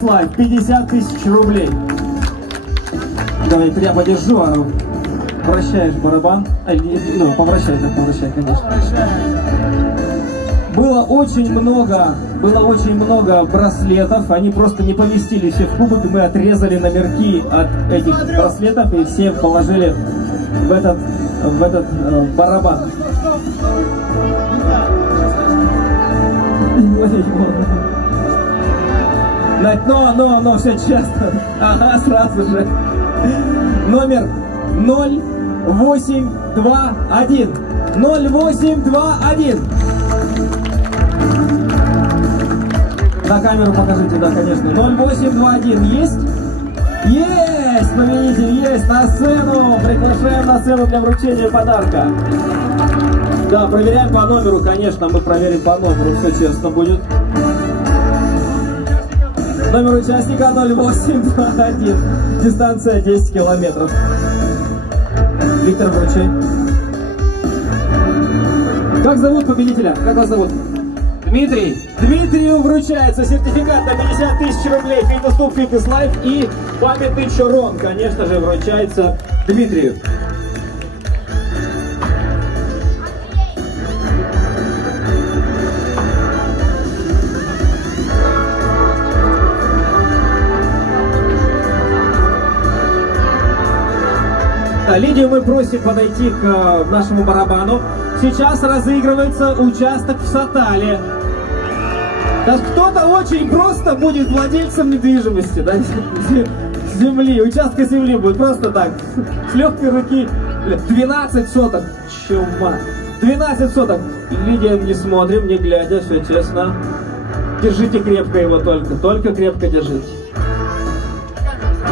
50 тысяч рублей. Давай я подержу, а вращаешь барабан. Ну, повращай, так повращай, конечно. Было очень много браслетов, они просто не поместились все в кубок, мы отрезали номерки от этих браслетов и все положили в этот барабан. Но, все часто. Ага, сразу же. Номер 0821. 0821. На камеру покажите, да, конечно. 0821 есть? Есть! Победитель есть! На сцену! Приглашаем на сцену для вручения подарка. Да, проверяем по номеру, конечно, мы проверим по номеру, все честно будет. Номер участника 0821. Дистанция 10 километров. Виктор, вручай. Как зовут победителя? Как вас зовут? Дмитрий. Дмитрию вручается сертификат на 50 тысяч рублей Fitness Club Fitness Life и памятный чурон, конечно же, вручается Дмитрию. Лидию мы просим подойти к нашему барабану. Сейчас разыгрывается участок в Сатале. Кто-то очень просто будет владельцем недвижимости, да, земли, участка земли будет просто так, с легкой руки. 12 соток, чума. 12 соток. Лидия, не смотрим, не глядя, все честно. Держите крепко его только крепко держите.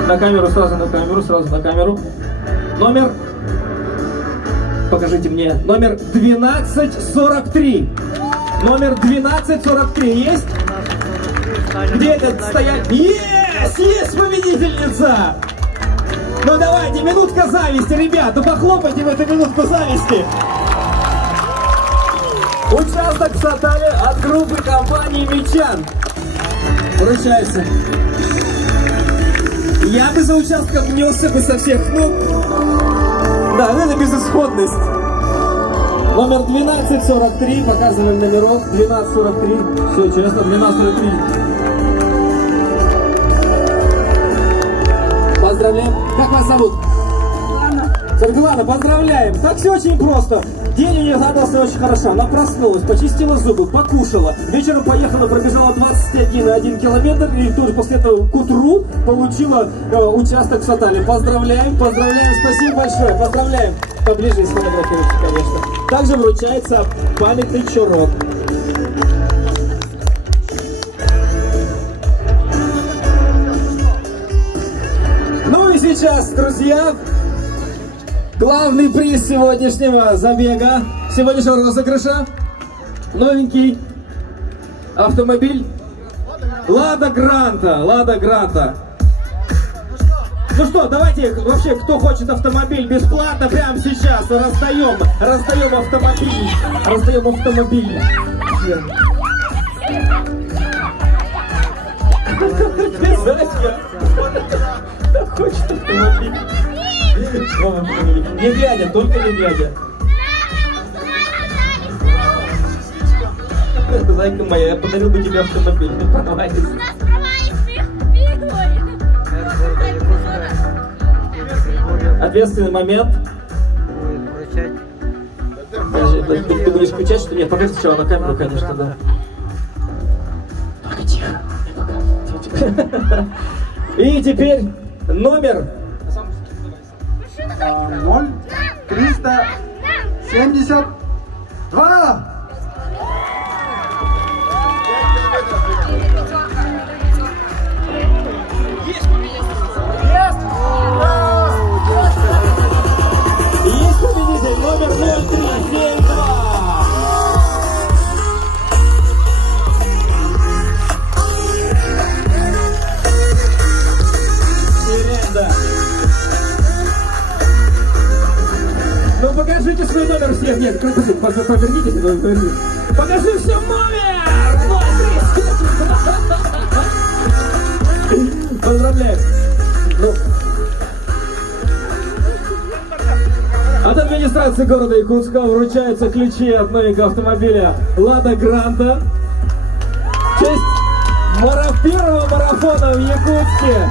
На камеру, сразу на камеру. Номер, покажите мне, номер 1243. Номер 1243 есть? Где этот стоять? Есть победительница! Ну давайте, минутка зависти, ребят, ну похлопайте в эту минутку зависти. Участок в Сатале от группы компании Мечан. Вручается. Я бы за участком несся бы со всех ног. Да, это безысходность. Номер 1243, показываем номерок. 1243, все честно, 1243. Поздравляем. Как вас зовут? Светлана, поздравляем. Так все очень просто. День у нее задался очень хорошо. Она проснулась, почистила зубы, покушала. Вечером поехала, пробежала 21,1 километр. И тоже после этого к утру получила участок в Сатале. Поздравляем, спасибо большое. Поздравляем. Поближе сфотографируйте, конечно. Также вручается памятный чурон. Ну и сейчас, друзья, главный приз сегодняшнего забега, сегодняшнего розыгрыша. Новенький автомобиль Лада Гранта. Ну что, давайте вообще, кто хочет автомобиль бесплатно, прямо сейчас раздаем автомобиль. Хочет автомобиль. Не глядя, только не глядя. Зайка моя, я подарил бы тебе автомобиль. Ответственный момент. Ты будешь кричать, что нет, покажи сначала на камеру, конечно, да. Только тихо, не показывай. И теперь номер 0372. Есть победитель, номер 0372. Да. Ну покажите свой номер всех. Нет, повернитесь. Покажи всем номер! Поздравляем. Ну. От администрации города Якутска вручаются ключи от новенького автомобиля Лада Гранта. В честь первого марафона в Якутске.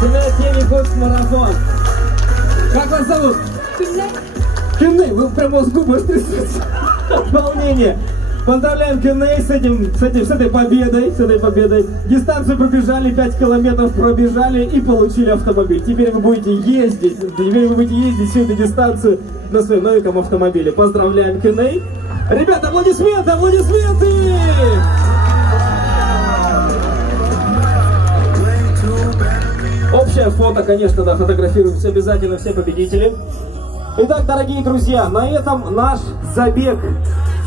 Семейный Якутск марафон. Как вас зовут? Кюней, вы прямо с губы трясутся от волнения. Поздравляем Кюней с этой победой. Дистанцию пробежали, 5 километров пробежали и получили автомобиль. Теперь вы будете ездить всю эту дистанцию на своем новеньком автомобиле. Поздравляем Кюней. Ребята, аплодисменты, аплодисменты! Общее фото, конечно, да, фотографируемся обязательно все победители. Итак, дорогие друзья, на этом наш забег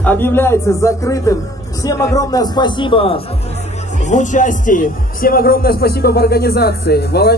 объявляется закрытым. Всем огромное спасибо в участии, всем огромное спасибо в организации.